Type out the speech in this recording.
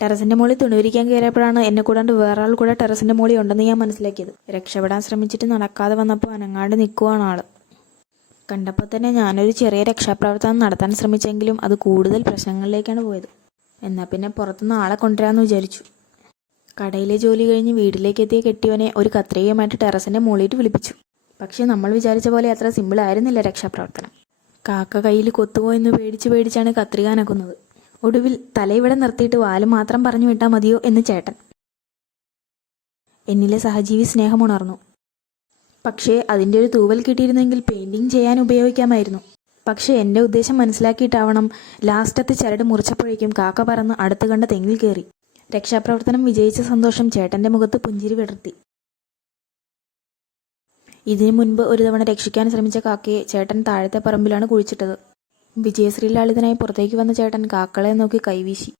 ടെറസിന്റെ മുകളിൽ തുണിവിരിക്കാൻ കയറിയപ്പോഴാണ് എന്നെ കൂടാണ്ട് വേറെ ആൾ കൂടെ ടെറസിന്റെ മുകളിൽ ഉണ്ടെന്ന് ഞാൻ മനസ്സിലാക്കിയത്. രക്ഷപ്പെടാൻ ശ്രമിച്ചിട്ട് നടക്കാതെ വന്നപ്പോൾ അനങ്ങാണ്ട് നിൽക്കുവാണ് ആള്. കണ്ടപ്പോൾ തന്നെ ഞാനൊരു ചെറിയ രക്ഷാപ്രവർത്തനം നടത്താൻ ശ്രമിച്ചെങ്കിലും അത് കൂടുതൽ പ്രശ്നങ്ങളിലേക്കാണ് പോയത്. എന്നാൽ പിന്നെ പുറത്തുനിന്ന് ആളെ കൊണ്ടുവരാമെന്ന് വിചാരിച്ചു. കടയിലെ ജോലി കഴിഞ്ഞ് വീട്ടിലേക്ക് എത്തിയ കെട്ടിയവനെ ഒരു കത്രികയുമായിട്ട് ടെറസിന്റെ മുകളിൽ വിളിപ്പിച്ചു. പക്ഷെ നമ്മൾ വിചാരിച്ച പോലെ അത്ര സിമ്പിൾ ആയിരുന്നില്ല രക്ഷാപ്രവർത്തനം. കാക്ക കയ്യിൽ കൊത്തുപോയെന്ന് പേടിച്ചാണ് കത്രിക അനക്കുന്നത്. ഒടുവിൽ തലയിവിടെ നിർത്തിയിട്ട് വാല് മാത്രം പറഞ്ഞു വിട്ടാൽ മതിയോ എന്ന് ചേട്ടൻ. എന്നിലെ സഹജീവി സ്നേഹമുണർന്നു. പക്ഷേ അതിൻ്റെ ഒരു തൂവൽ കിട്ടിയിരുന്നെങ്കിൽ പെയിന്റിങ് ചെയ്യാൻ ഉപയോഗിക്കാമായിരുന്നു. പക്ഷേ എൻ്റെ ഉദ്ദേശം മനസ്സിലാക്കിയിട്ടാവണം ലാസ്റ്റത്തെ ചരട് മുറിച്ചപ്പോഴേക്കും കാക്ക പറന്ന് അടുത്ത് കണ്ട തെങ്ങിൽ കയറി. രക്ഷാപ്രവർത്തനം വിജയിച്ച സന്തോഷം ചേട്ടൻ്റെ മുഖത്ത് പുഞ്ചിരി വിടർത്തി. ഇതിനു മുൻപ് ഒരു തവണ രക്ഷിക്കാൻ ശ്രമിച്ച കാക്കയെ ചേട്ടൻ താഴത്തെ പറമ്പിലാണ് കുഴിച്ചിട്ടത്. വിജയശ്രീലാളിതനായി പുറത്തേക്ക് വന്ന ചേട്ടൻ കാക്കളെ നോക്കി കൈവീശി.